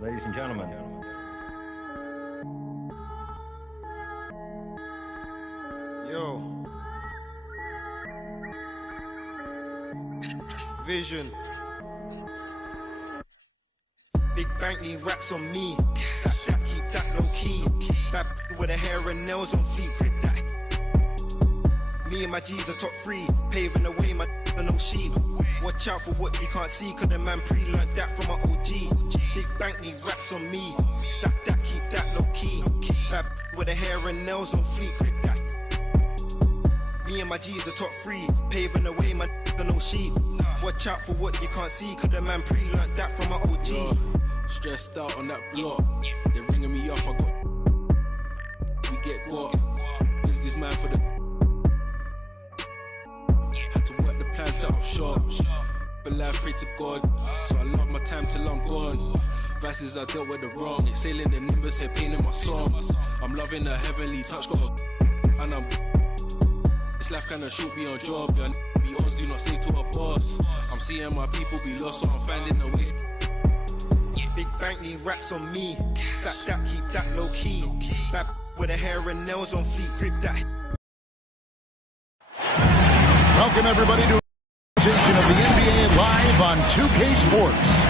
ladies and gentlemen. Yo. Vision. Big bank need racks on me. Stack that, keep that low key. Bad with her hair and nails on fleek. Grip that. Me and my G's are top 3. Paving the way, my no sheep. Watch out for what you can't see, cause the man pre-learned that from my OG. Big bank need racks on me. Stack that, keep that low key. Bad with her hair and nails on fleek. Grip that. Me and my G's are top 3. Paving the way, my no sheep. Watch out for what you can't see, cause the man pre-learned that from my OG. Yo, stressed out on that block. They're ringing me up, I got. We get got. Is this man for the. Had to work the plan, set up shop. But life, pray to God. So I love my time till I'm gone. Vices I dealt with the wrong. Exhaling the nimbus, head pain in my songs. I'm loving the heavenly touch, got a. And I'm. This life kinda short, be on job. Yeah, be honest, do not stay to a boss. I'm seeing my people be lost, so I'm finding a way. Big bank need racks on me. Stack that, keep that low key. Bad with her hair and nails on fleek. Grip that. Welcome everybody to a presentation of the NBA live on 2K Sports.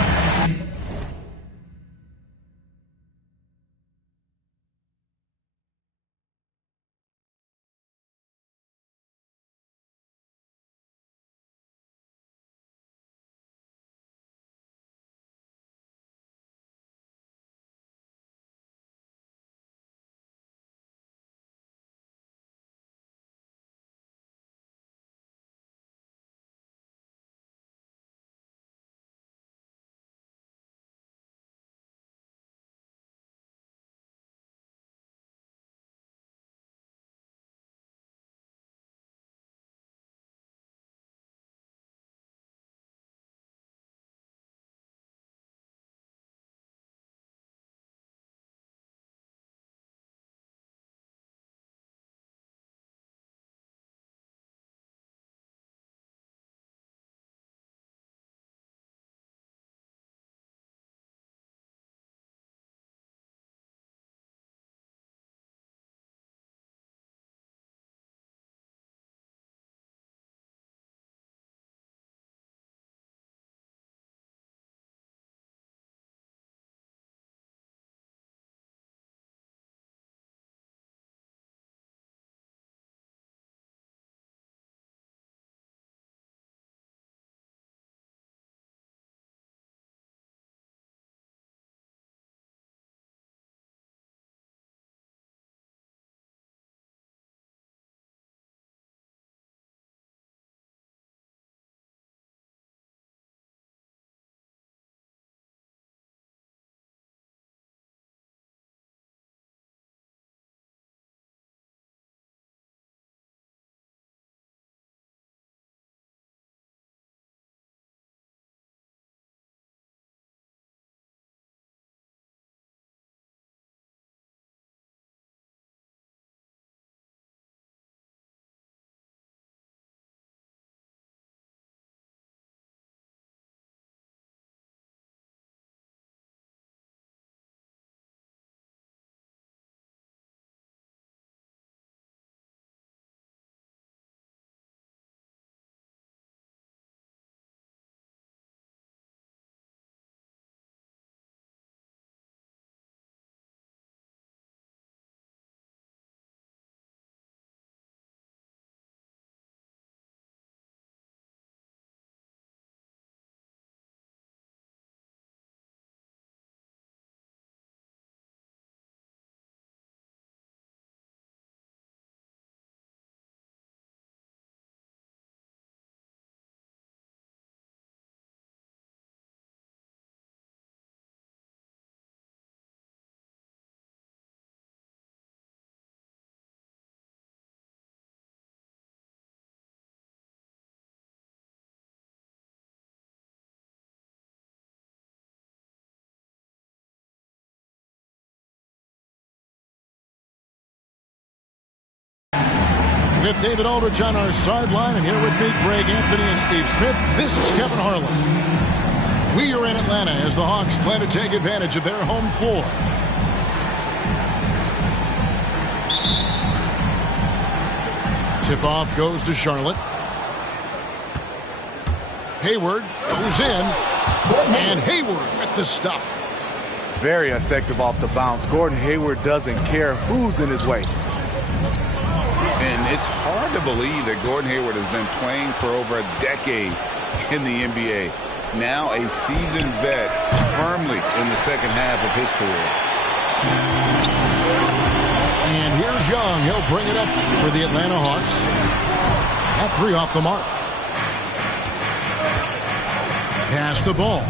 With David Aldridge on our sideline, and here with me, Greg Anthony and Steve Smith, this is Kevin Harlan. We are in Atlanta as the Hawks plan to take advantage of their home floor. Tip-off goes to Charlotte. Hayward goes in, and Hayward with the stuff. Very effective off the bounce. Gordon Hayward doesn't care who's in his way. And it's hard to believe that Gordon Hayward has been playing for over a decade in the NBA. Now a seasoned vet, firmly in the second half of his career. And here's Young. He'll bring it up for the Atlanta Hawks. At 3 off the mark. Pass the ball.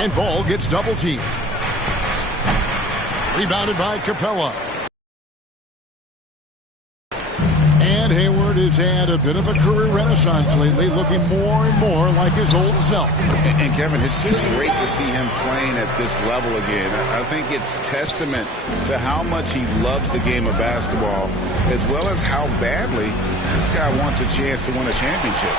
And Ball gets double teamed. Rebounded by Capella. And Hayward has had a bit of a career renaissance lately, looking more and more like his old self. And Kevin, it's just great to see him playing at this level again. I think it's testament to how much he loves the game of basketball, as well as how badly this guy wants a chance to win a championship.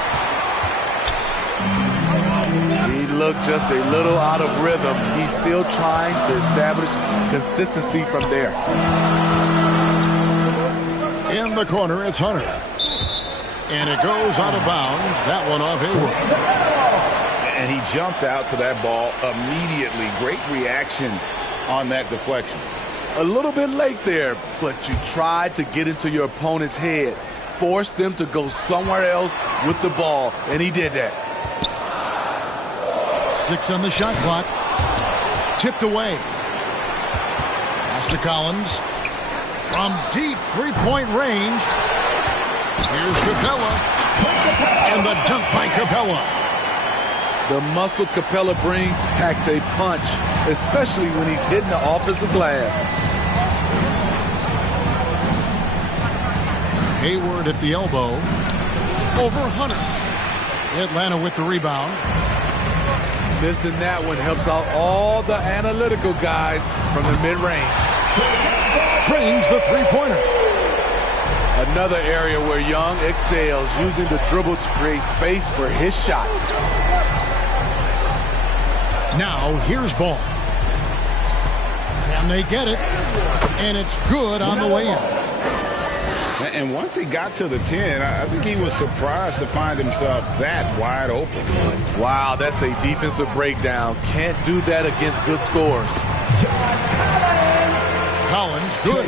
He looked just a little out of rhythm. He's still trying to establish consistency from there. In the corner, it's Hunter. And it goes out of bounds. That one off Hayward. And he jumped out to that ball immediately. Great reaction on that deflection. A little bit late there, but you tried to get into your opponent's head. Force them to go somewhere else with the ball, and he did that. 6 on the shot clock. Tipped away. Pass to Collins. From deep three-point range. Here's Capella. And the dunk by Capella. The muscle Capella brings packs a punch, especially when he's hitting the offensive glass. Hayward at the elbow. Over Hunter. Atlanta with the rebound. Missing that one helps out all the analytical guys from the mid-range. Trains the three-pointer. Another area where Young excels, using the dribble to create space for his shot. Now here's Ball. Can they get it? And it's good on the way in. And once he got to the 10, I think he was surprised to find himself that wide open. Wow, that's a defensive breakdown. Can't do that against good scores. Collins, good.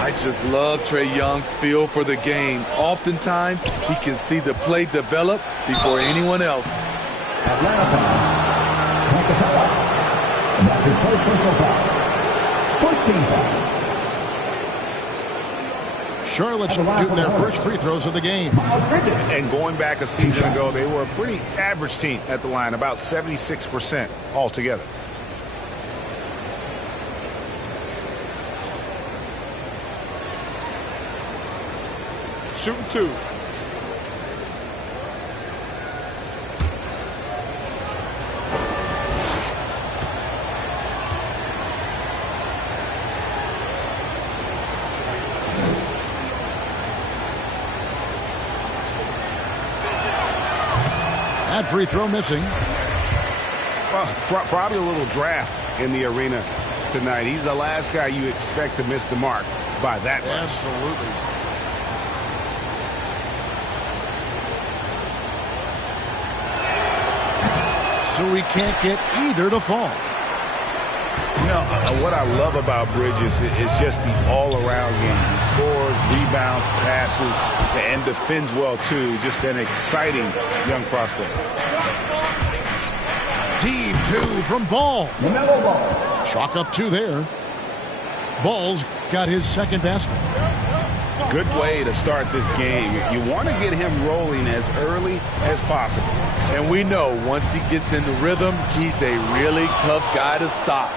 I just love Trae Young's feel for the game. Oftentimes, he can see the play develop before anyone else. Atlanta foul. And that's his first personal foul. First team foul. Charlotte's shooting their first free throws of the game. And going back a season ago, they were a pretty average team at the line, about 76% altogether. Shooting 2. That free throw missing. Well, probably a little draft in the arena tonight. He's the last guy you expect to miss the mark by that much. Absolutely. So we can't get either to fall. You know, what I love about Bridges is just the all-around game. He scores, rebounds, passes, and defends well, too. Just an exciting young prospect. Deep 2 from Ball. Chalk up 2 there. Ball's got his second basket. Good way to start this game. You want to get him rolling as early as possible. And we know once he gets into rhythm, he's a really tough guy to stop.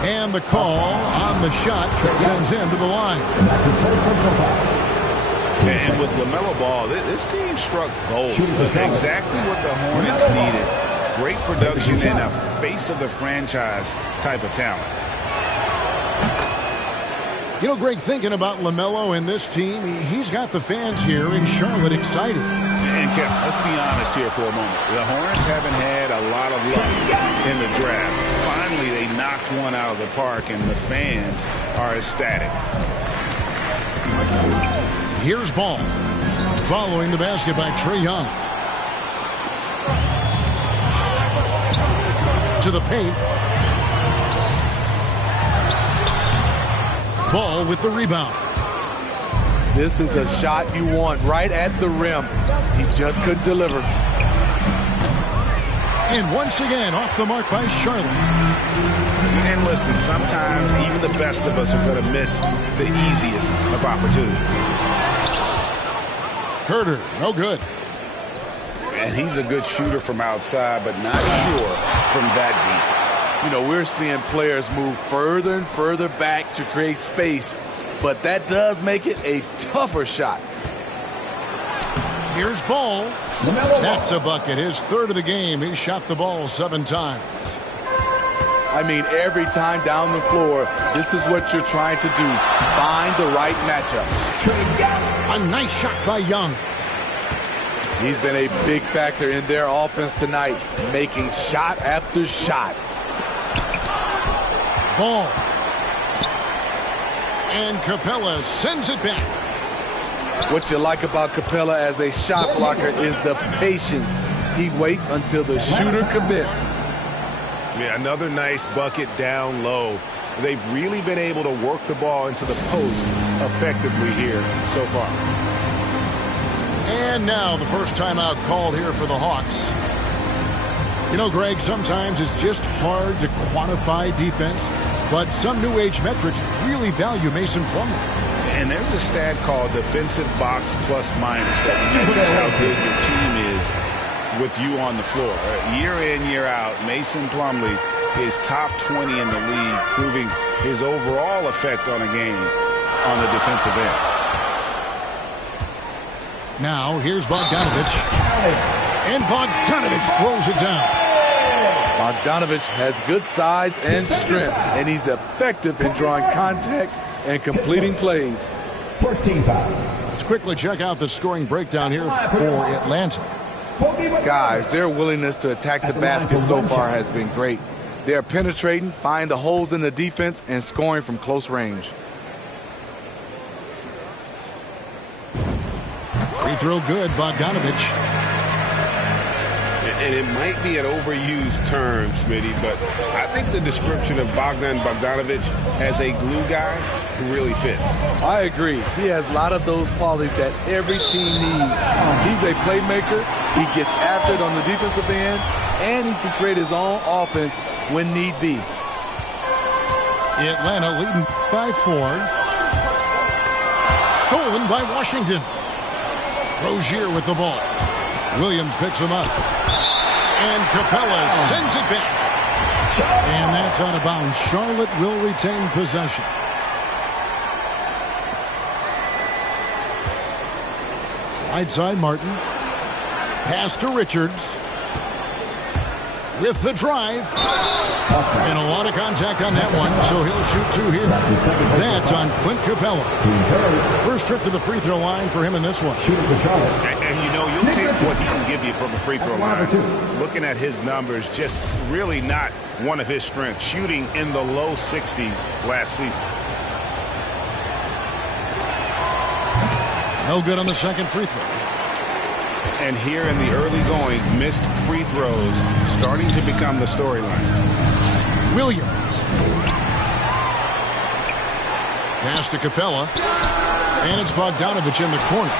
And the call on the shot sends him to the line. And that's his first personal foul. And with LaMelo Ball, this team struck gold. Exactly what the Hornets needed. Great production and a face of the franchise type of talent. You know, Greg, thinking about LaMelo and this team, he's got the fans here in Charlotte excited. And Kevin, let's be honest here for a moment. The Hornets haven't had a lot of luck in the draft. Finally, they knocked one out of the park, and the fans are ecstatic. Here's Ball. Following the basket by Trae Young. To the paint. Ball with the rebound. This is the shot you want right at the rim. He just couldn't deliver. And once again, off the mark by Charlotte. And listen, sometimes even the best of us are going to miss the easiest of opportunities. Herter, no good. And he's a good shooter from outside, but not sure from that deep. You know, we're seeing players move further and further back to create space, but that does make it a tougher shot. Here's Ball. That's a bucket. His third of the game. He shot the ball 7 times. I mean, every time down the floor, this is what you're trying to do. Find the right matchup. A nice shot by Young. He's been a big factor in their offense tonight, making shot after shot. Ball. And Capella sends it back. What you like about Capella as a shot blocker is the patience. He waits until the shooter commits. Yeah, another nice bucket down low. They've really been able to work the ball into the post effectively here so far. And now the first timeout called here for the Hawks. You know, Greg, sometimes it's just hard to quantify defense, but some new age metrics really value Mason Plumlee. And there's a stat called defensive box plus minus that measures how good your team is with you on the floor. Year in, year out, Mason Plumlee is top 20 in the league, proving his overall effect on a game on the defensive end. Now, here's Bogdanovich. And Bogdanovich throws it down. Bogdanovich has good size and strength, and he's effective in drawing contact and completing plays. First team foul. Let's quickly check out the scoring breakdown here for Atlanta. Guys, their willingness to attack the basket so far has been great. They're penetrating, finding the holes in the defense, and scoring from close range. Free throw good, Bogdanovich. And it might be an overused term, Smitty, but I think the description of Bogdanovich as a glue guy really fits. I agree. He has a lot of those qualities that every team needs. He's a playmaker. He gets after it on the defensive end, and he can create his own offense when need be. Atlanta leading by 4. Stolen by Washington. Rozier with the ball. Williams picks him up. And Capella sends it back. And that's out of bounds. Charlotte will retain possession. Right side, Martin. Pass to Richards. With the drive. And a lot of contact on that one, so he'll shoot 2 here. That's on Clint Capella. First trip to the free throw line for him in this one. And you know, you'll take what he can give you from the free throw line. Looking at his numbers, just really not one of his strengths. Shooting in the low 60s last season. No good on the second free throw. And here in the early going, missed free throws starting to become the storyline. Williams. Pass to Capella. And it's Bogdanovich in the corner.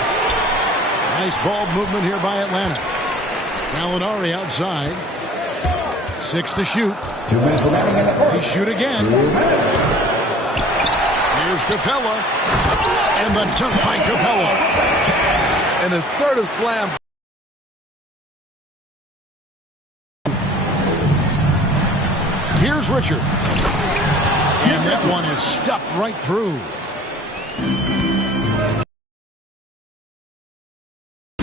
Nice ball movement here by Atlanta. Gallinari outside. 6 to shoot. 2 minutes remaining in the first. He shoot again. Here's Capella. And the dunk by Capella. An assertive slam. Here's Richards. And that one is stuffed right through.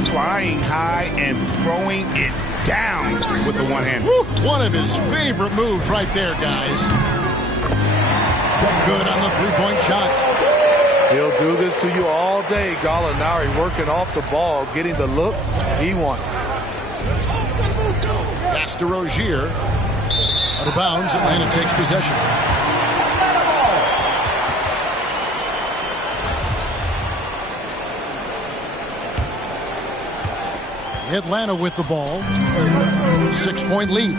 flying high and throwing it down with the one-hand. One of his favorite moves right there, guys. Good on the three-point shot. He'll do this to you all day. Gallinari working off the ball, getting the look he wants. Pass to Rozier. Out of bounds, Atlanta takes possession. Atlanta with the ball. 6-point lead.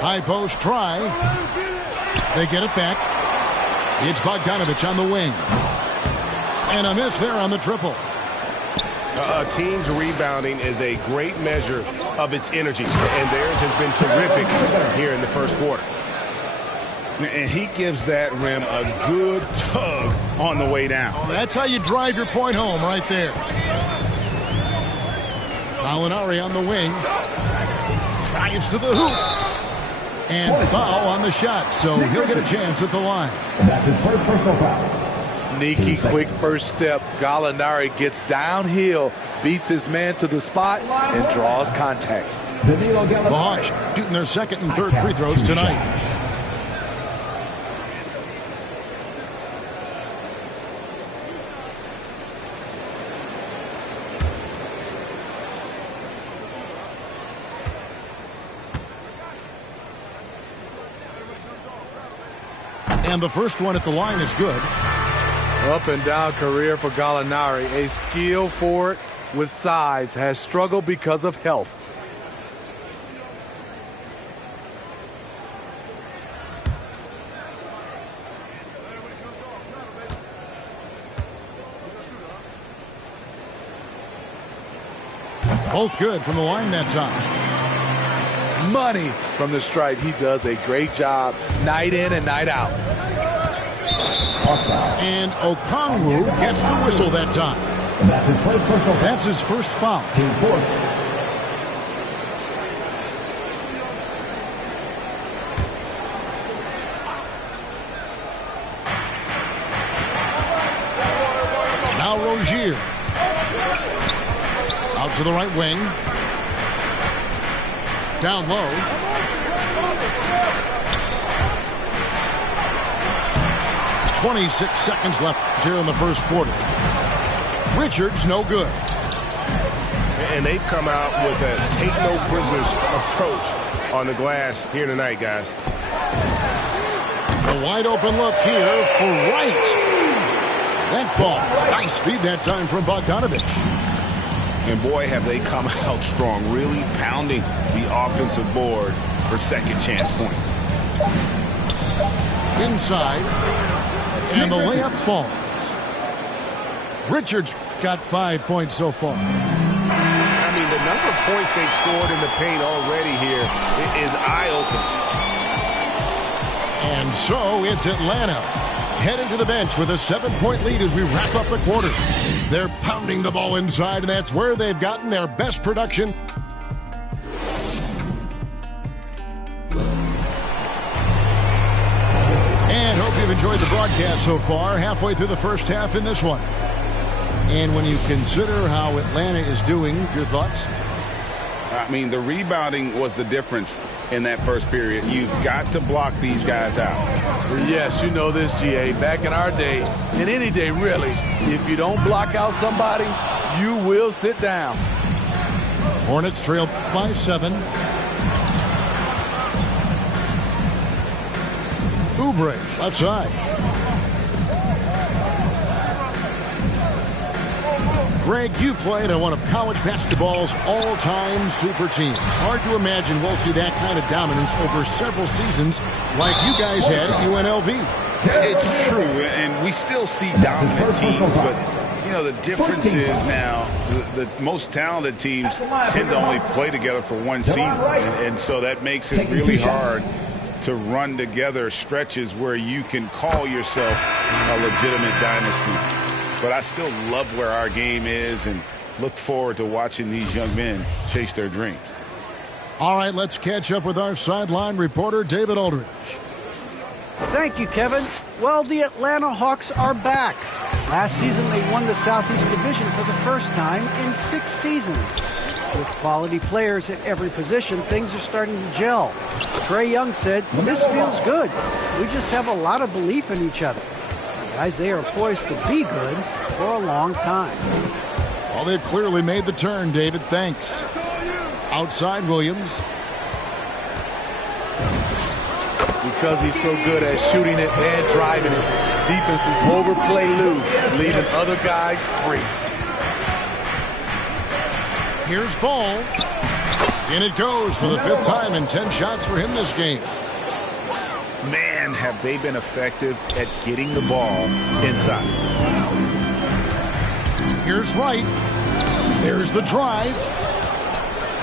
High post try. They get it back. It's Bogdanovich on the wing. And a miss there on the triple. A team's rebounding is a great measure of its energy, and theirs has been terrific here in the first quarter. And he gives that rim a good tug on the way down. Well, that's how you drive your point home right there. Gallinari on the wing. Drives to the hoop. And foul on the shot, so he'll get a chance at the line. That's his first personal foul. Sneaky quick first step. Gallinari gets downhill, beats his man to the spot, and draws contact. The Hawks shooting their second and third free throws tonight. And the first one at the line is good. Up and down career for Gallinari. A skill forward with size, has struggled because of health. Both good from the line that time. Money from the stripe. He does a great job night in and night out. And Okongwu gets the whistle that time. That's his first personal foul. That's his first foul. Team fourth. Now Rozier. Out to the right wing. Down low. .26 seconds left here in the first quarter. Richards no good. And they've come out with a take-no-prisoners approach on the glass here tonight, guys. A wide-open look here for Wright. That ball. Nice feed that time from Bogdanovich. And boy, have they come out strong, really pounding the offensive board for second chance points. Inside. And the layup falls. Richards got 5 points so far. I mean, the number of points they've scored in the paint already here is eye-opening. And so it's Atlanta heading to the bench with a 7-point lead as we wrap up the quarter. They're pounding the ball inside, and that's where they've gotten their best production. And hope you've enjoyed the broadcast so far. Halfway through the first half in this one. And when you consider how Atlanta is doing, your thoughts? I mean, the rebounding was the difference in that first period. You've got to block these guys out. Yes, you know this, GA. Back in our day, in any day really, if you don't block out somebody, you will sit down. Hornets trail by 7. Oubre, left side. Greg, you played on one of college basketball's all-time super teams. Hard to imagine we'll see that kind of dominance over several seasons like you guys had at UNLV. It's true, and we still see dominant teams, but, you know, the difference is now the most talented teams tend to only play together for one season, and so that makes it really hard to run together stretches where you can call yourself a legitimate dynasty. But I still love where our game is and look forward to watching these young men chase their dreams. All right, let's catch up with our sideline reporter, David Aldridge. Thank you, Kevin. Well, the Atlanta Hawks are back. Last season, they won the Southeast Division for the first time in 6 seasons. With quality players at every position, things are starting to gel. Trae Young said, "This feels good. We just have a lot of belief in each other." Guys, they are poised to be good for a long time. Well, they've clearly made the turn, David. Thanks. Outside Williams. Because he's so good at shooting it and driving it, defenses overplay Lou, leaving other guys free. Here's Ball. In it goes for the 5th time in 10 shots for him this game. Man, have they been effective at getting the ball inside. Here's Wright. There's the drive.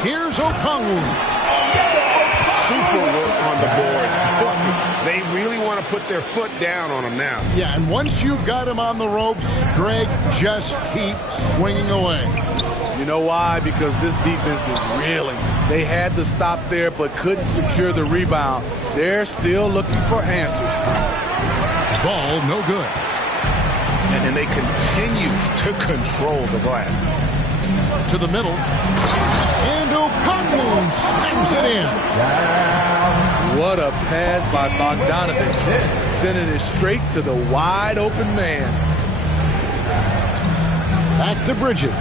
Here's Okongwu. Super work on the boards. They really want to put their foot down on him now. Yeah, and once you've got him on the ropes, Greg, just keep swinging away. You know why? Because this defense is reeling. They had to stop there but couldn't secure the rebound. They're still looking for answers. Ball no good. And then they continue to control the glass. To the middle. And Okongwu slams it in. What a pass by Bogdanovich. Sending it straight to the wide open man. Back to Bridges.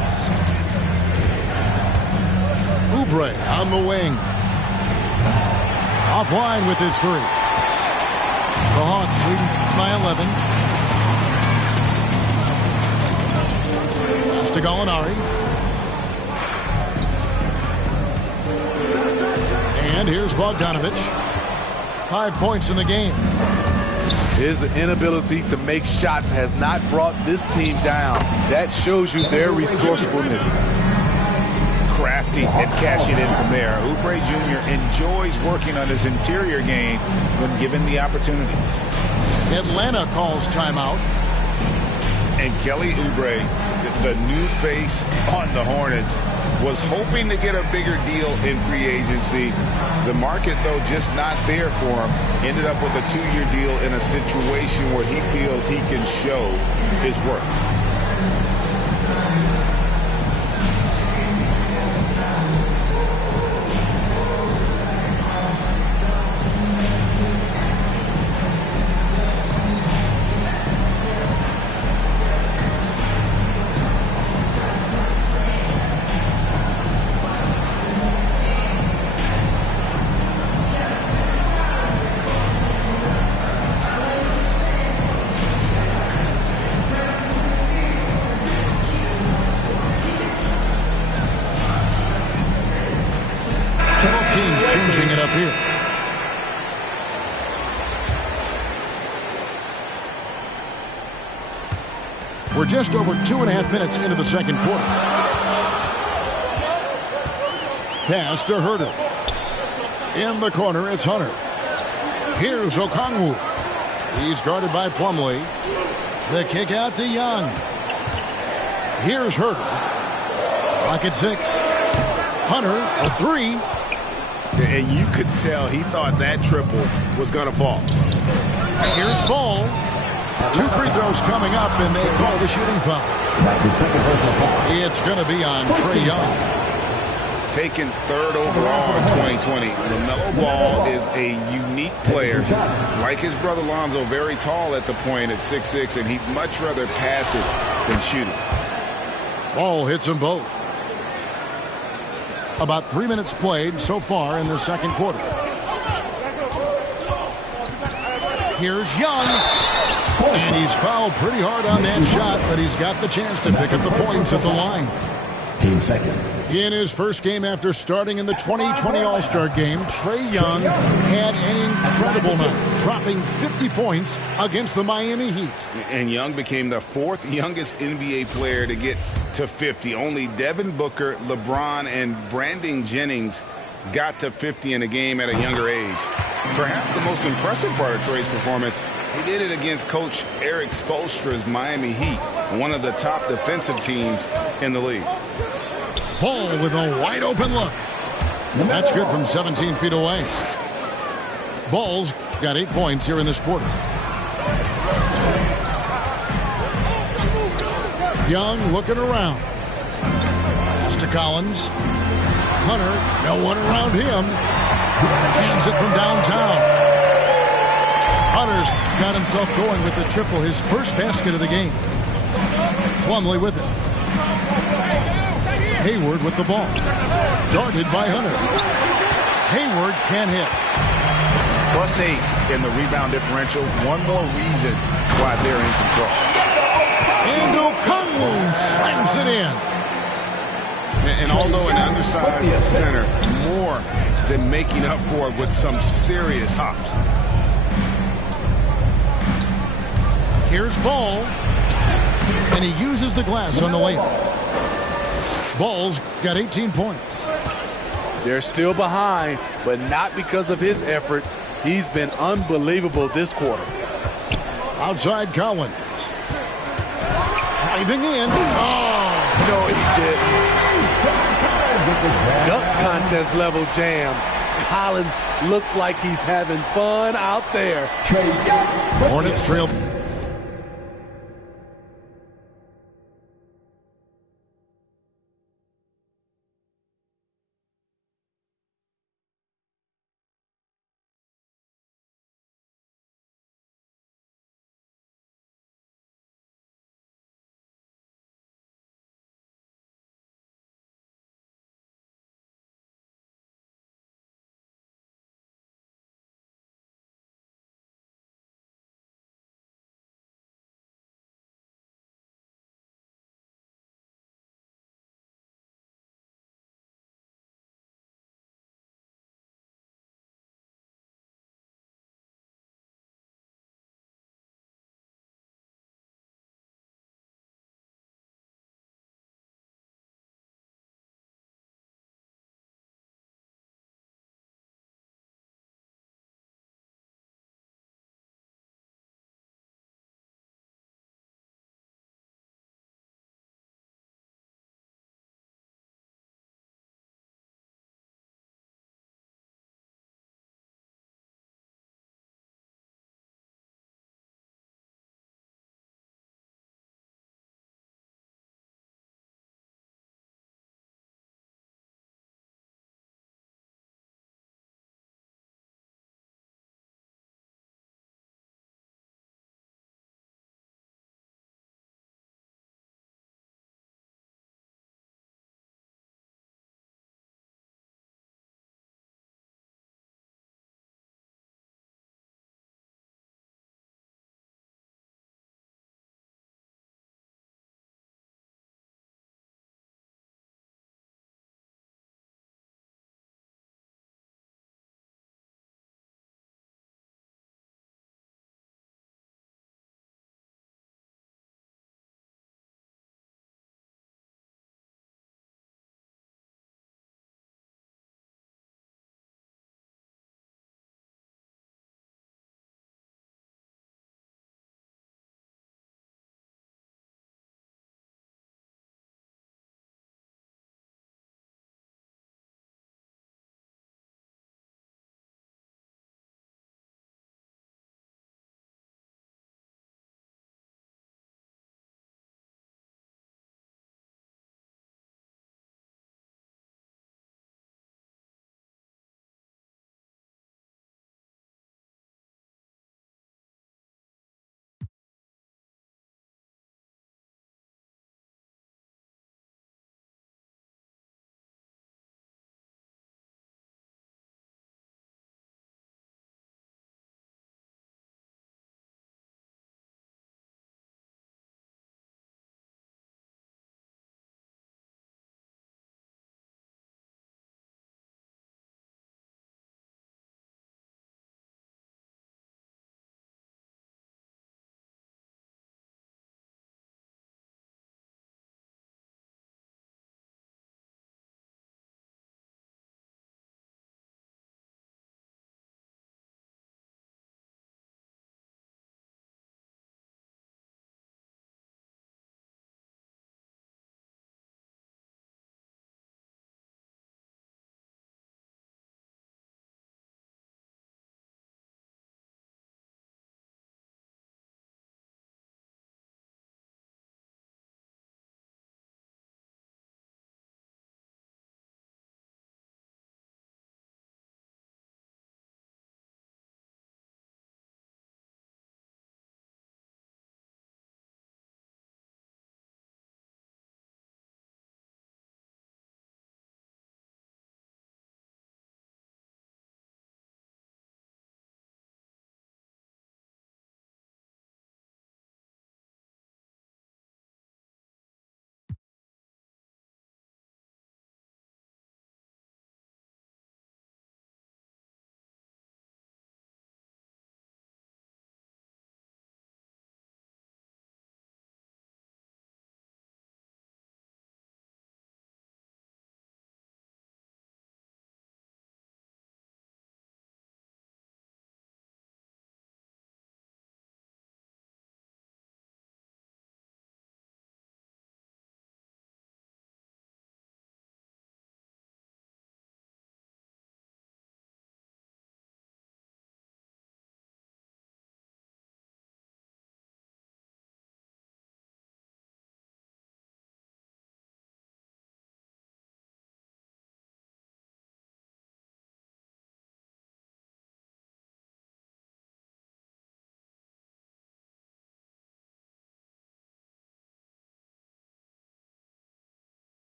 Oubre on the wing. Offline with his 3. The Hawks lead by 11. Pass to Gallinari. And here's Bogdanovich. 5 points in the game. His inability to make shots has not brought this team down. That shows you their resourcefulness. Crafty and cashing in from there. Oubre Jr. enjoys working on his interior game when given the opportunity. Atlanta calls timeout. And Kelly Oubre, the new face on the Hornets, was hoping to get a bigger deal in free agency. The market, though, just not there for him. Ended up with a 2-year deal in a situation where he feels he can show his work. Changing it up here. We're just over 2.5 minutes into the second quarter. Pass to Herter. In the corner, it's Hunter. Here's Okongwu. He's guarded by Plumlee. The kick out to Young. Here's Herter. Clock at 6. Hunter, a 3. And you could tell he thought that triple was going to fall. Here's Ball. 2 free throws coming up, and they call the shooting foul. It's going to be on Trae Young. Taken 3rd overall in 2020. LaMelo Ball is a unique player. Like his brother Lonzo, very tall at the point at 6'6", and he'd much rather pass it than shoot it. Ball hits them both. About 3 minutes played so far in the second quarter. Here's Young. And he's fouled pretty hard on that shot, but he's got the chance to pick up the points at the line. Team second. In his first game after starting in the 2020 All-Star Game, Trae Young had an incredible night, dropping 50 points against the Miami Heat. And Young became the 4th youngest NBA player to get to 50. Only Devin Booker, LeBron, and Brandon Jennings got to 50 in a game at a younger age. Perhaps the most impressive part of Trae's performance, he did it against Coach Eric Spoelstra's Miami Heat, one of the top defensive teams in the league. Ball with a wide open look. That's good from 17 feet away. Ball's got 8 points here in this quarter. Young looking around. Pass to Collins. Hunter, no one around him. Hands it from downtown. Hunter's got himself going with the triple, his first basket of the game. Plumlee with it. Hayward with the ball. Guarded by Hunter. Hayward can't hit. +8 in the rebound differential. One more reason why they're in control. And Okongwu slams it in. And although an undersized center, more than making up for it with some serious hops. Here's Ball. And he uses the glass on the layup. Ball's got 18 points. They're still behind, but not because of his efforts. He's been unbelievable this quarter. Outside Collins. Driving in. Oh! No, he didn't. Dunk contest level jam. Collins looks like he's having fun out there. Hornets trail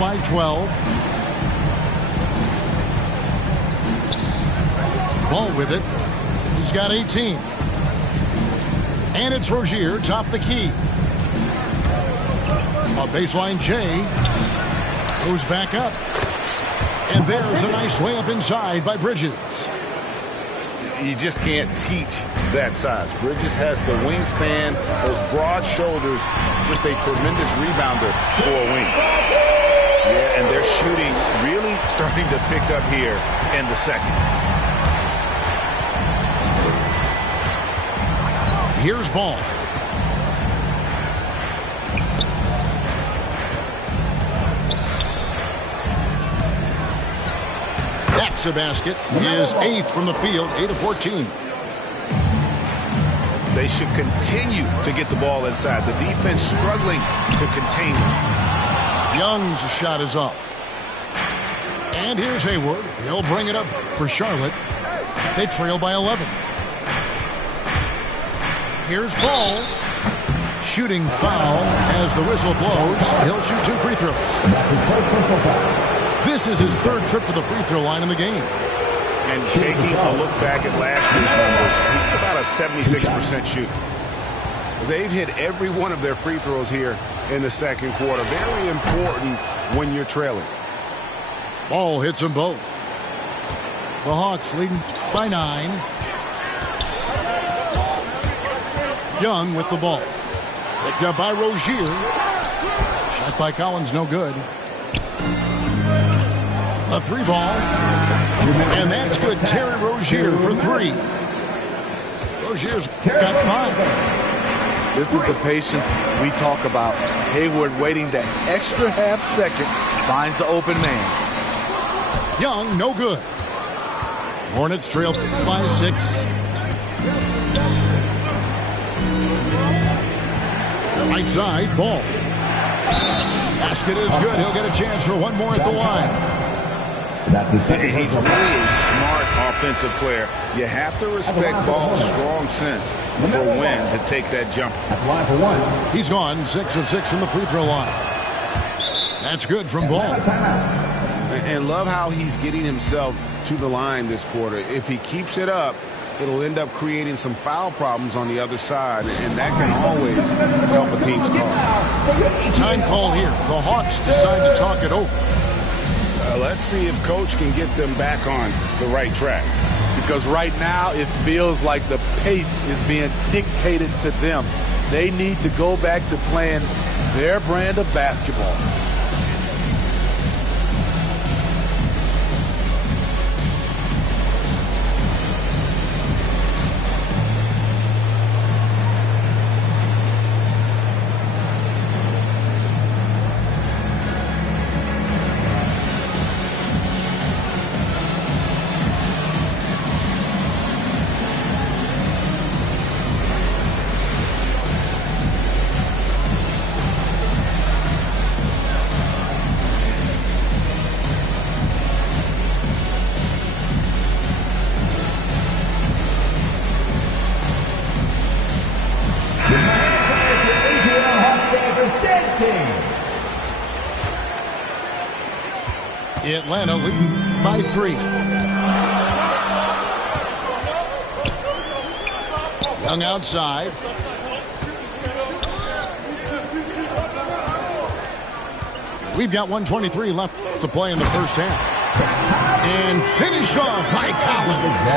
by 12. Ball with it. He's got 18. And it's Rozier, top the key. A baseline J. Goes back up. And there's a nice layup inside by Bridges. You just can't teach that size. Bridges has the wingspan, those broad shoulders, just a tremendous rebounder for a wing. Yeah, and their shooting really starting to pick up here in the second. Here's Ball. That's a basket. His 8th from the field, 8 of 14. They should continue to get the ball inside. The defense struggling to contain them. Young's shot is off. And here's Hayward. He'll bring it up for Charlotte. They trail by 11. Here's Ball. Shooting foul as the whistle blows. He'll shoot 2 free throws. That's his first personal foul. This is his 3rd trip to the free throw line in the game. And taking a look back at last year's numbers, he's about a 76% shooter. They've hit every one of their free throws here in the second quarter. Very important when you're trailing. Ball hits them both. The Hawks leading by 9. Young with the ball. Picked up by Rozier. Shot by Collins, no good. A 3 ball. And that's good. Terry Rozier for 3. Rozier's got 5. This is the patience we talk about. Hayward waiting that extra half second, finds the open man. Young, no good. Hornets trail by 6. Right side, Ball. Basket is good. He'll get a chance for one more at the line. That's his second. He's really a smart offensive player. You have to respect Ball's strong sense for when to take that jump. Line for 1. He's gone 6 of 6 from the free throw line. That's good from Ball. And love how he's getting himself to the line this quarter. If he keeps it up, it'll end up creating some foul problems on the other side, and that can always help a team's call. Time call here. The Hawks decide to talk it over. Let's see if Coach can get them back on the right track. Because right now it feels like the pace is being dictated to them. They need to go back to playing their brand of basketball. Atlanta leading by 3. Young outside. We've got 1:23 left to play in the first half. And finished off by Collins.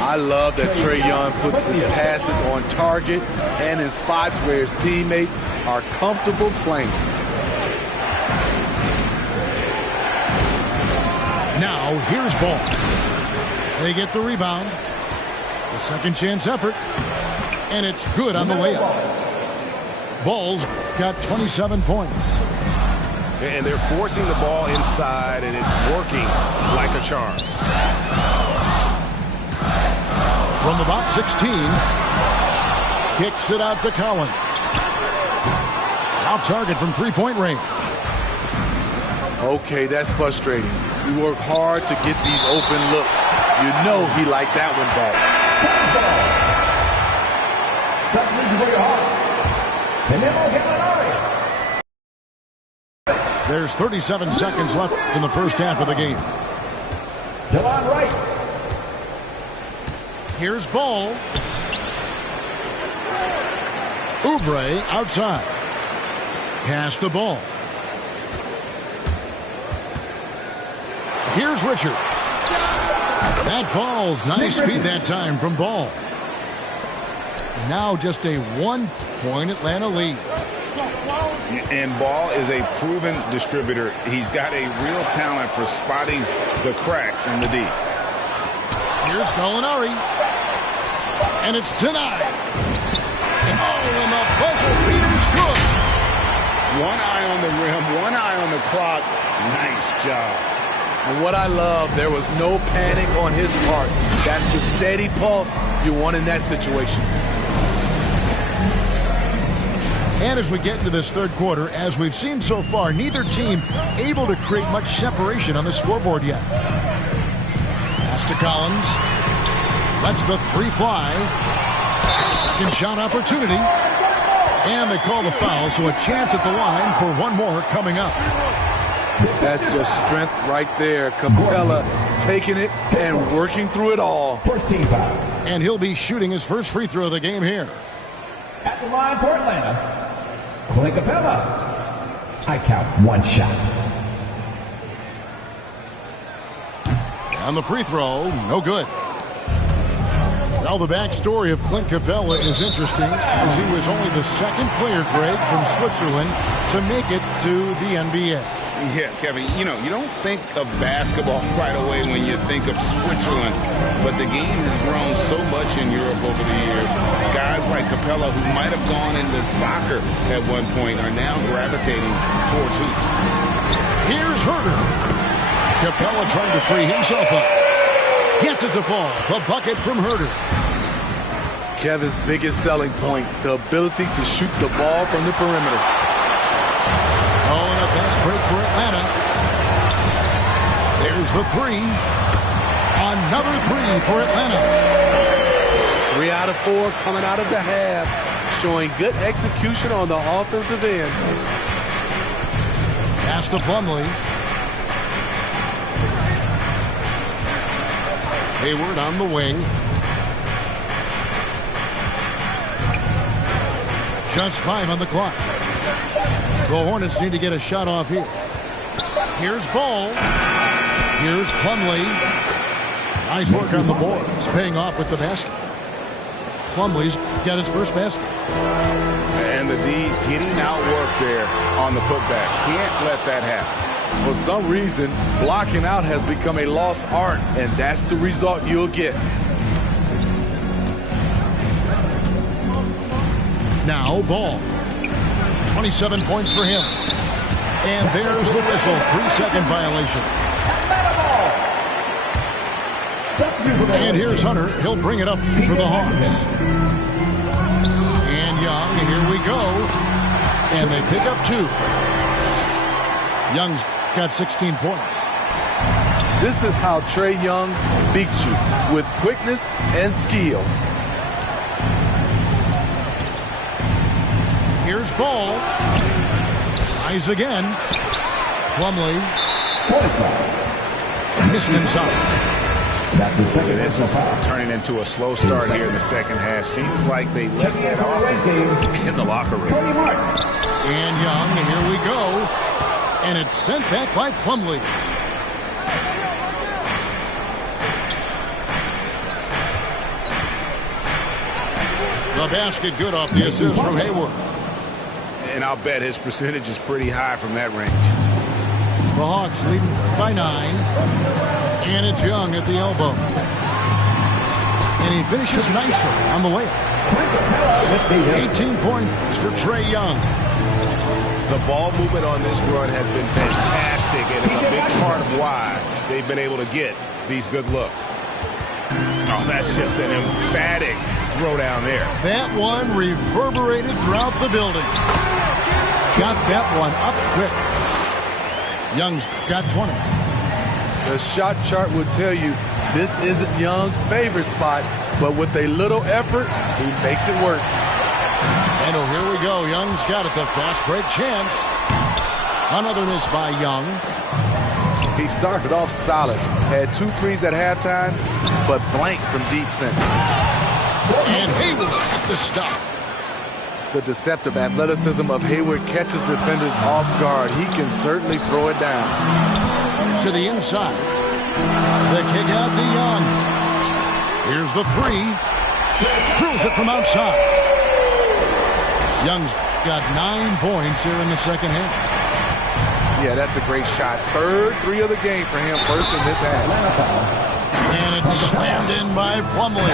I love that Trae Young puts his passes on target and in spots where his teammates are comfortable playing. Now, here's Ball. They get the rebound. The second chance effort. And it's good on the layup. Ball's got 27 points. And they're forcing the ball inside, and it's working like a charm. From about 16. Kicks it out to Collins. Off target from three-point range. Okay, that's frustrating. We work hard to get these open looks. You know he liked that one back. Substitute for your Hawks. There's 37 seconds left in the first half of the game. Right. Here's Ball. Oubre outside. Pass the ball. Here's Richards. That falls. Nice feed that time from Ball. Now just a 1-point Atlanta lead. And Ball is a proven distributor. He's got a real talent for spotting the cracks in the D. Here's Gallinari. And it's denied. And the buzzer beater's good. One eye on the rim, one eye on the clock. Nice job. And what I love, there was no panic on his part. That's the steady pulse you want in that situation. And as we get into this third quarter, as we've seen so far, neither team able to create much separation on the scoreboard yet. Pass to Collins. Lets the three fly. Second shot opportunity. And they call the foul, so a chance at the line for one more coming up. That's just strength right there. Capella taking it and working through it all. First team foul. And he'll be shooting his first free throw of the game here. At the line for Atlanta, Clint Capella. I count one shot. On the free throw, no good. Well, the backstory of Clint Capella is interesting, as he was only the second player, Greg, from Switzerland to make it to the NBA. Yeah, Kevin, you don't think of basketball right away when you think of Switzerland, but the game has grown so much in Europe over the years. Guys like Capella, who might have gone into soccer at one point, are now gravitating towards hoops. Here's Herder. Capella trying to free himself up. Gets it to fall. The bucket from Herder. Kevin's biggest selling point, the ability to shoot the ball from the perimeter. Oh, and a fast break for Atlanta. There's the three. Another three for Atlanta. 3 out of 4 coming out of the half, showing good execution on the offensive end. Pass to Plumlee. Hayward on the wing. Just 5 on the clock. The Hornets need to get a shot off here. Here's Ball. Here's Plumlee. Nice work on the board. It's paying off with the basket. Plumlee's got his first basket. And the D getting outworked there on the putback. Can't let that happen. For some reason, blocking out has become a lost art, and that's the result you'll get. Now Ball. 27 points for him. And there's the whistle. 3-second violation. And here's Hunter. He'll bring it up for the Hawks. And Young, here we go. And they pick up 2. Young's got 16 points. This is how Trae Young beats you, with quickness and skill. Here's Ball. Tries again. Plumlee. Missed inside. That's the second. This is turning into a slow start here in the second half. Seems like they left that offense in the locker room. And Young, here we go. And it's sent back by Plumlee. The basket good off the assist from Hayward. And I'll bet his percentage is pretty high from that range. The Hawks leading by 9. And it's Young at the elbow. And he finishes nicely on the layup. 18 points for Trae Young. The ball movement on this run has been fantastic, and it's a big part of why they've been able to get these good looks. Oh, that's just an emphatic throw down there. That one reverberated throughout the building. Got that one up quick. Young's got 20. The shot chart would tell you this isn't Young's favorite spot, but with a little effort, he makes it work. And oh, here we go. Young's got it. The fast break chance. Another miss by Young. He started off solid, had 2 threes at halftime, but blanked from deep since. And Hayward at the stuff. The deceptive athleticism of Hayward catches defenders off guard. He can certainly throw it down. To the inside. The kick out to Young. Here's the 3. Drills it from outside. Young's got 9 points here in the second half. Yeah, that's a great shot. 3rd 3 of the game for him, first in this half. And it's slammed in by Plumlee.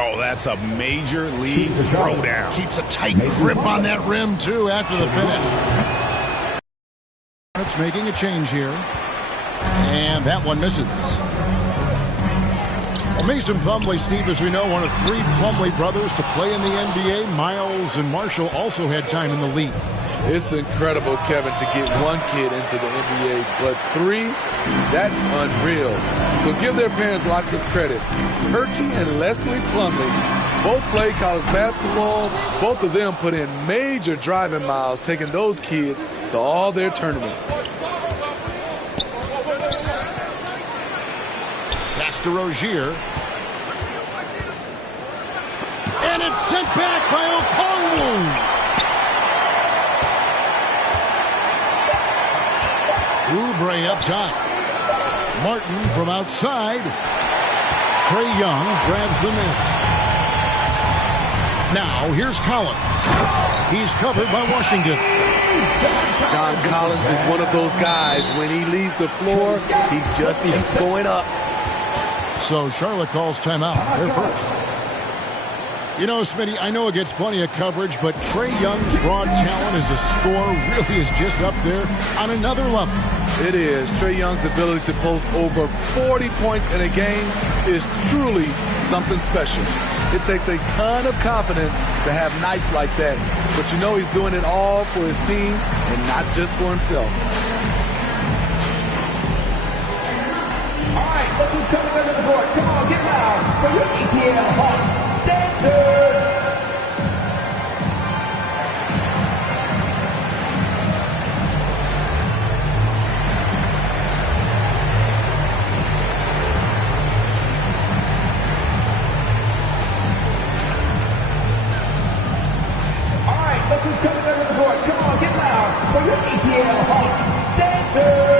Oh, that's a major league throwdown. Keeps a tight grip on that rim, too, after the finish. It's making a change here. And that one misses. Mason Plumlee, Steve, as we know, one of 3 Plumlee brothers to play in the NBA. Miles and Marshall also had time in the league. It's incredible, Kevin, to get 1 kid into the NBA, but 3, that's unreal. So give their parents lots of credit. Herky and Leslie Plumlee both played college basketball. Both of them put in major driving miles, taking those kids to all their tournaments. Pass to Rozier. And it's sent back by Okongwu. Oubre up top. Martin from outside. Trae Young grabs the miss. Now here's Collins. He's covered by Washington. John Collins is one of those guys. When he leaves the floor, he just keeps going up. So Charlotte calls timeout. They're first. You know, Smitty, I know it gets plenty of coverage, but Trae Young's raw talent as a scorer really is just up there on another level. It is. Trae Young's ability to post over 40 points in a game is truly something special. It takes a ton of confidence to have nights like that. But you know he's doing it all for his team and not just for himself. All right, look who's coming under the board. Come on, get loud for your ETL Hawks dancers. All right, look who's coming under the board. Come on, get loud for your ETL Hawks dancers.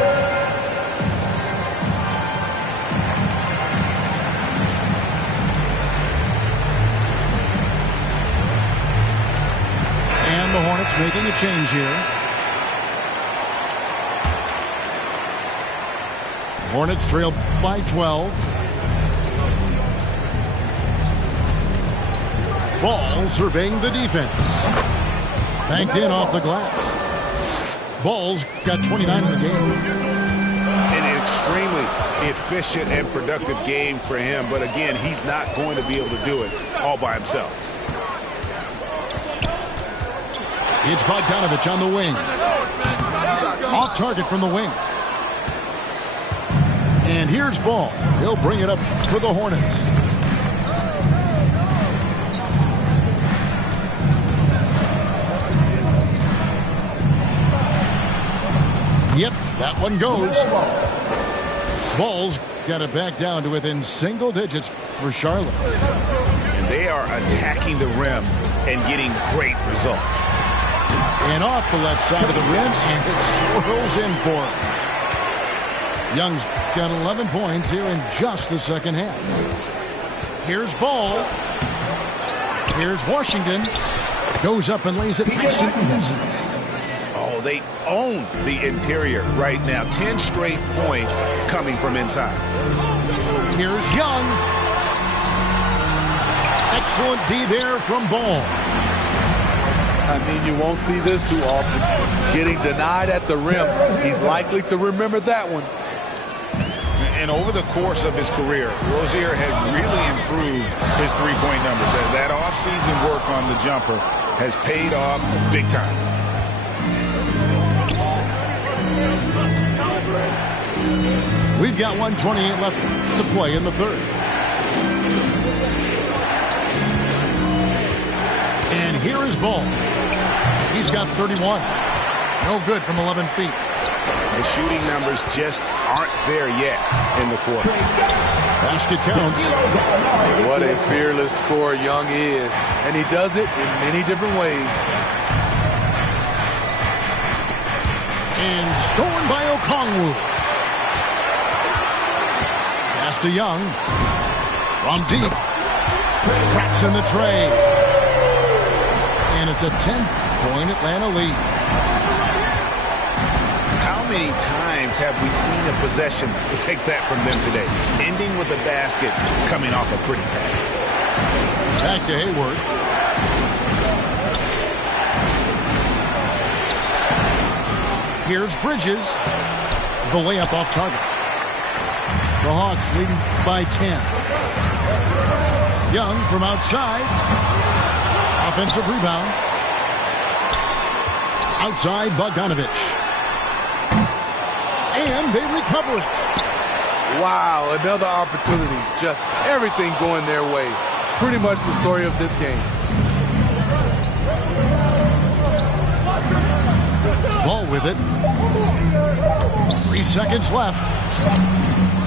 And the Hornets making a change here. Hornets trail by 12. Ball surveying the defense. Banked in off the glass. Ball's got 29 in the game. An extremely efficient and productive game for him. But again, he's not going to be able to do it all by himself. It's Bogdanovich on the wing. Off target from the wing. And here's Ball. He'll bring it up for the Hornets. Yep, that one goes. Ball's got it back down to within single digits for Charlotte. And they are attacking the rim and getting great results. And off the left side of the rim, and it swirls in for him. Young's got 11 points here in just the second half. Here's Ball. Here's Washington. Goes up and lays it nice and easy. Oh, they own the interior right now. 10 straight points coming from inside. Here's Young. Excellent D there from Ball. I mean, you won't see this too often. Getting denied at the rim, he's likely to remember that one. And over the course of his career, Rozier has really improved his three-point numbers. That off-season work on the jumper has paid off big time. We've got 1:28 left to play in the third. And here is Ball. He's got 31. No good from 11 feet. The shooting numbers just aren't there yet in the quarter. Basket counts. What a fearless scorer Young is, and he does it in many different ways. And stolen by Okongwu. Pass to Young. From deep. Traps in the tray. And it's a 10-point Atlanta lead. How many times have we seen a possession like that from them today? Ending with a basket, coming off a pretty pass. Back to Hayward. Here's Bridges. The layup off target. The Hawks leading by 10. Young from outside. Offensive rebound. Outside Bogdanovich. And they recover it. Wow, another opportunity. Just everything going their way. Pretty much the story of this game. Ball with it. 3 seconds left.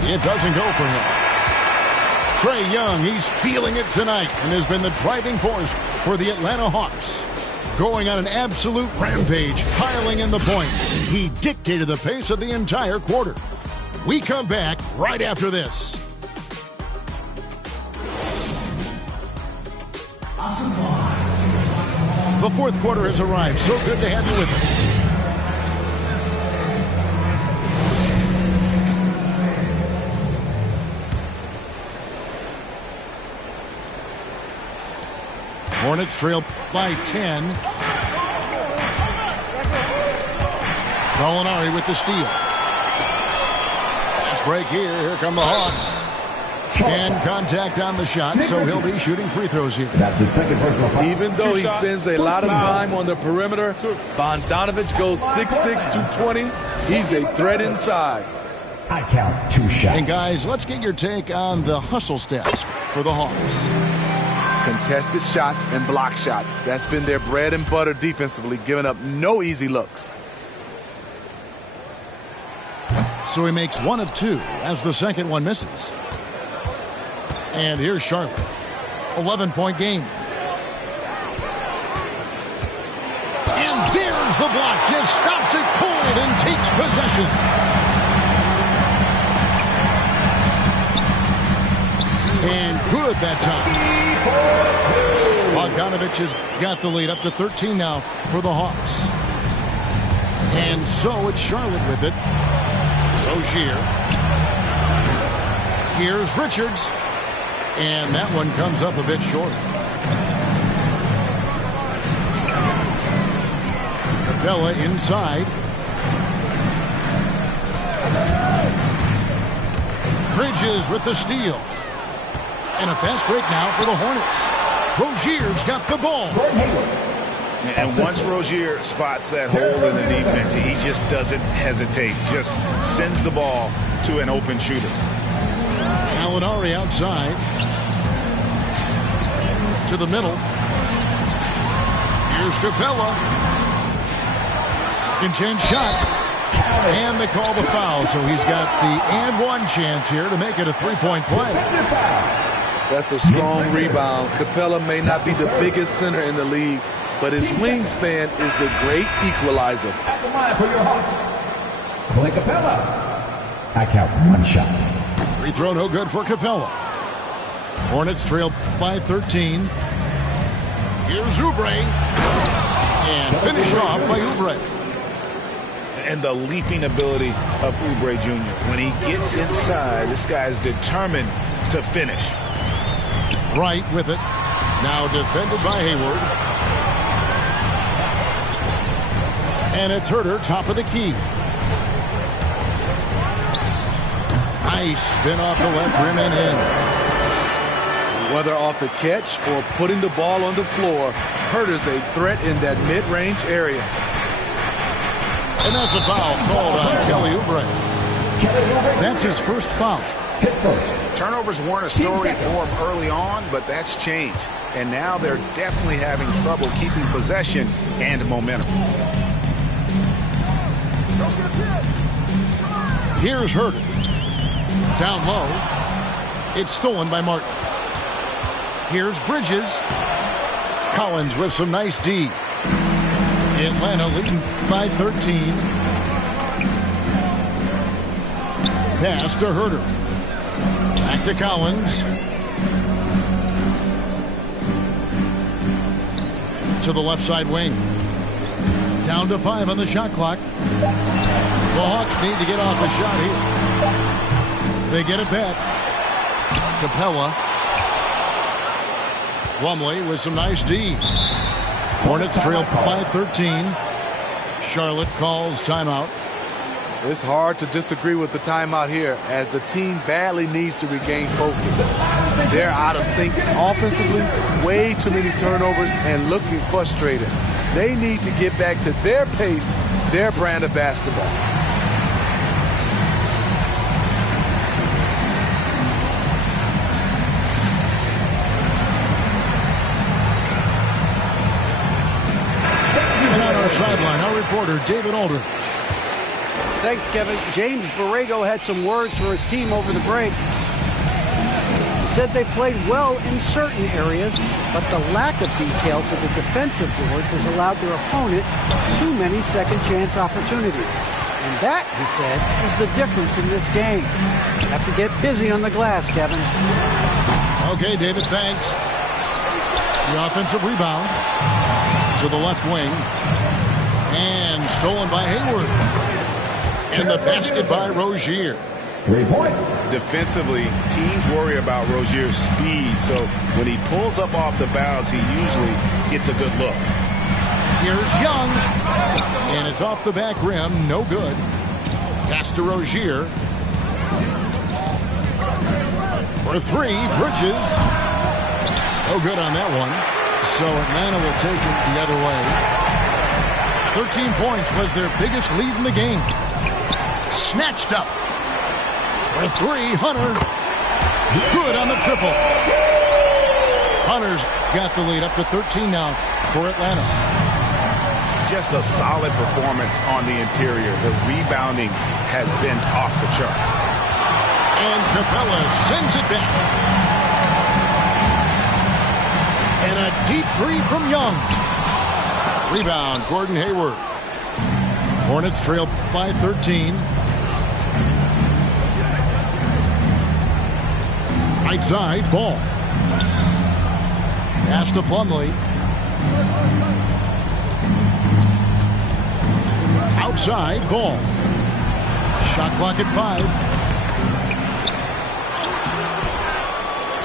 It doesn't go for him. Trae Young, he's feeling it tonight and has been the driving force for the Atlanta Hawks. Going on an absolute rampage, piling in the points. He dictated the pace of the entire quarter. We come back right after this. The fourth quarter has arrived. So good to have you with us. Hornets trail by 10. Gallinari with the steal. Fast break here. Here come the Hawks. And contact on the shot, so he'll be shooting free throws here. That's his second personal foul. Even though he spends a lot of time on the perimeter, Bogdanovich goes 6'6", 220. He's a threat inside. I count 2 shots. And guys, let's get your take on the hustle stats for the Hawks. Contested shots and block shots. That's been their bread and butter defensively, giving up no easy looks. So he makes 1 of 2 as the second one misses. And here's Charlotte. 11-point game. And there's the block. Just stops it cold and takes possession. And good that time. Bogdanovich has got the lead up to 13 now for the Hawks. And so it's Charlotte with it. Rozier. Here's Richards. And that one comes up a bit short. Capella inside. Bridges with the steal. And a fast break now for the Hornets. Rozier's got the ball. And once Rozier spots that hole in the defense, he just doesn't hesitate. Just sends the ball to an open shooter. Gallinari outside. To the middle. Here's Capella. Second chance shot. And they call the foul, so he's got the and one chance here to make it a 3-point play. That's a strong rebound. Capella may not be the biggest center in the league, but his wingspan is the great equalizer. At the line for your Hawks, Clint Capella. I count 1 shot. Free throw no good for Capella. Hornets trail by 13. Here's Oubre. And finished off by Oubre. And the leaping ability of Oubre Jr. When he gets inside, this guy's determined to finish. Right with it. Now defended by Hayward. And it's Herter, top of the key. Nice spin off the left rim and in. Whether off the catch or putting the ball on the floor, Herter's a threat in that mid-range area. And that's a foul called on Kelly Oubre. That's his first foul. His first. Turnovers weren't a story for him early on, but that's changed. And now they're definitely having trouble keeping possession and momentum. Here's Herter. Down low. It's stolen by Martin. Here's Bridges. Collins with some nice D. Atlanta leading by 13. Pass to Herter. Back to Collins. To the left side wing. Down to 5 on the shot clock. The Hawks need to get off a shot here. They get it back. Capella. Plumlee with some nice D. Hornets trail by 13. Charlotte calls timeout. It's hard to disagree with the timeout here as the team badly needs to regain focus. They're out of sync offensively, way too many turnovers, and looking frustrated. They need to get back to their pace, their brand of basketball. And on our sideline, our reporter, David Aldridge. Thanks, Kevin. James Borrego had some words for his team over the break. He said they played well in certain areas, but the lack of detail to the defensive boards has allowed their opponent too many second-chance opportunities. And that, he said, is the difference in this game. Have to get busy on the glass, Kevin. Okay, David, thanks. The offensive rebound to the left wing. And stolen by Hayward. And the basket by Rozier. 3 points. Defensively, teams worry about Rozier's speed, so when he pulls up off the bounce, he usually gets a good look. Here's Young. And it's off the back rim. No good. Pass to Rozier. For 3, Bridges. No good on that one. So Atlanta will take it the other way. 13 points was their biggest lead in the game. Snatched up. For 3, Hunter. Good on the triple. Hunter's got the lead up to 13 now for Atlanta. Just a solid performance on the interior. The rebounding has been off the charts. And Capella sends it back. And a deep three from Young. Rebound, Gordon Hayward. Hornets trail by 13. Right side, Ball. Pass to Plumlee. Outside, Ball. Shot clock at 5.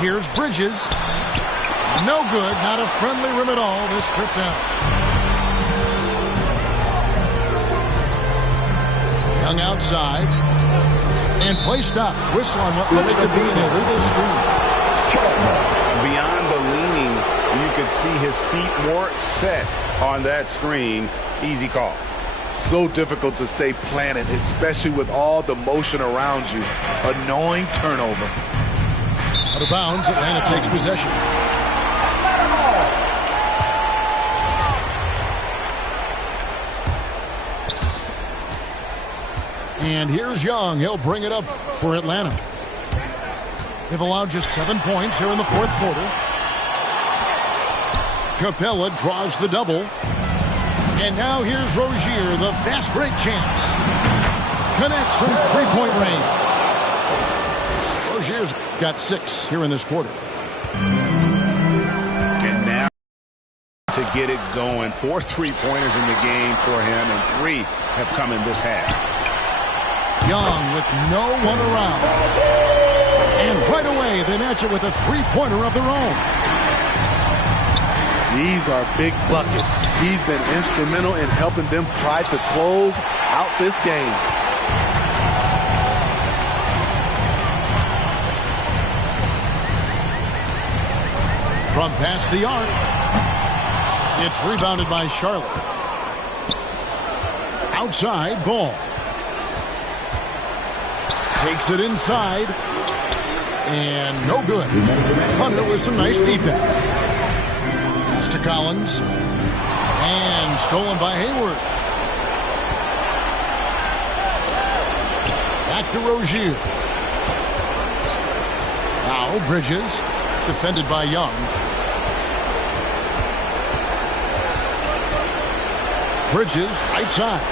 Here's Bridges. No good. Not a friendly rim at all this trip down. Young outside. And play stops. Whistle on what looks to be an illegal screen. Beyond the leaning, you could see his feet more set on that screen. Easy call. So difficult to stay planted, especially with all the motion around you. Annoying turnover. Out of bounds, Atlanta takes possession. And here's Young. He'll bring it up for Atlanta. They've allowed just 7 points here in the fourth quarter. Capella draws the double. And now here's Rozier, the fast break chance. Connects from three-point range. Rozier's got 6 here in this quarter. And now to get it going. 4 3-pointers in the game for him, and 3 have come in this half. Young with no one around. And right away, they match it with a three-pointer of their own. These are big buckets. He's been instrumental in helping them try to close out this game. From past the arc. It's rebounded by Charlotte. Outside, Ball. Takes it inside. And no good. Hunter with some nice defense. Pass to Collins. And stolen by Hayward. Back to Rozier. Now Bridges, defended by Young. Bridges, right side.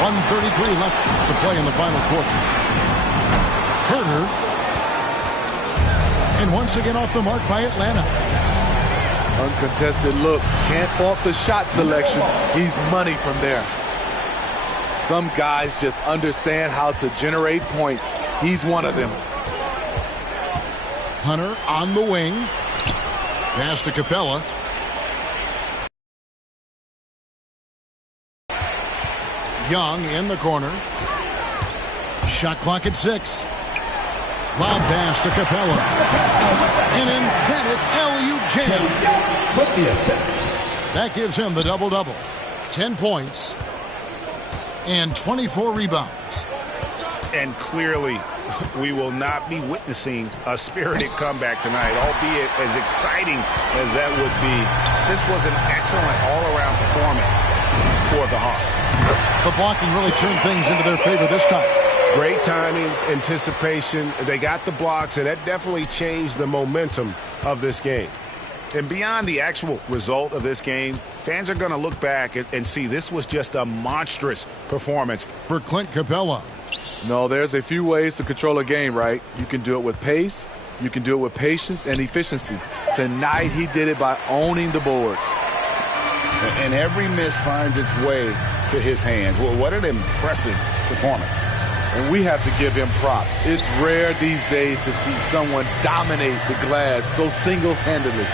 .133 left to play in the final quarter. Herter. And once again off the mark by Atlanta. Uncontested look. Can't fault the shot selection. He's money from there. Some guys just understand how to generate points. He's one of them. Hunter on the wing. Pass to Capella. Young in the corner. Shot clock at 6. Lob pass to Capella. An emphatic LU jam. That gives him the double-double. 10 points and 24 rebounds. And clearly, we will not be witnessing a spirited comeback tonight, albeit as exciting as that would be. This was an excellent all-around performance for the Hawks. The blocking really turned things into their favor this time. Great timing, anticipation. They got the blocks, and that definitely changed the momentum of this game. And beyond the actual result of this game, fans are going to look back and see this was just a monstrous performance. For Clint Capella. No, there's a few ways to control a game, right? You can do it with pace, you can do it with patience and efficiency. Tonight, he did it by owning the boards. And every miss finds its way to his hands. Well, what an impressive performance. And we have to give him props. It's rare these days to see someone dominate the glass so single-handedly.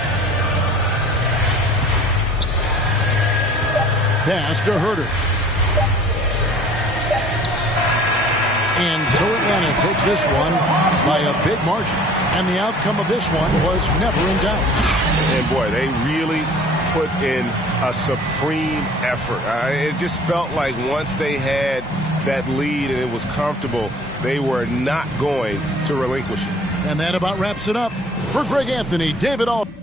Pass to Herter. And so Atlanta takes this one by a big margin. And the outcome of this one was never in doubt. And boy, they really put in a supreme effort. It just felt like once they had that lead and it was comfortable, they were not going to relinquish it. And that about wraps it up. For Greg Anthony, David Aldridge.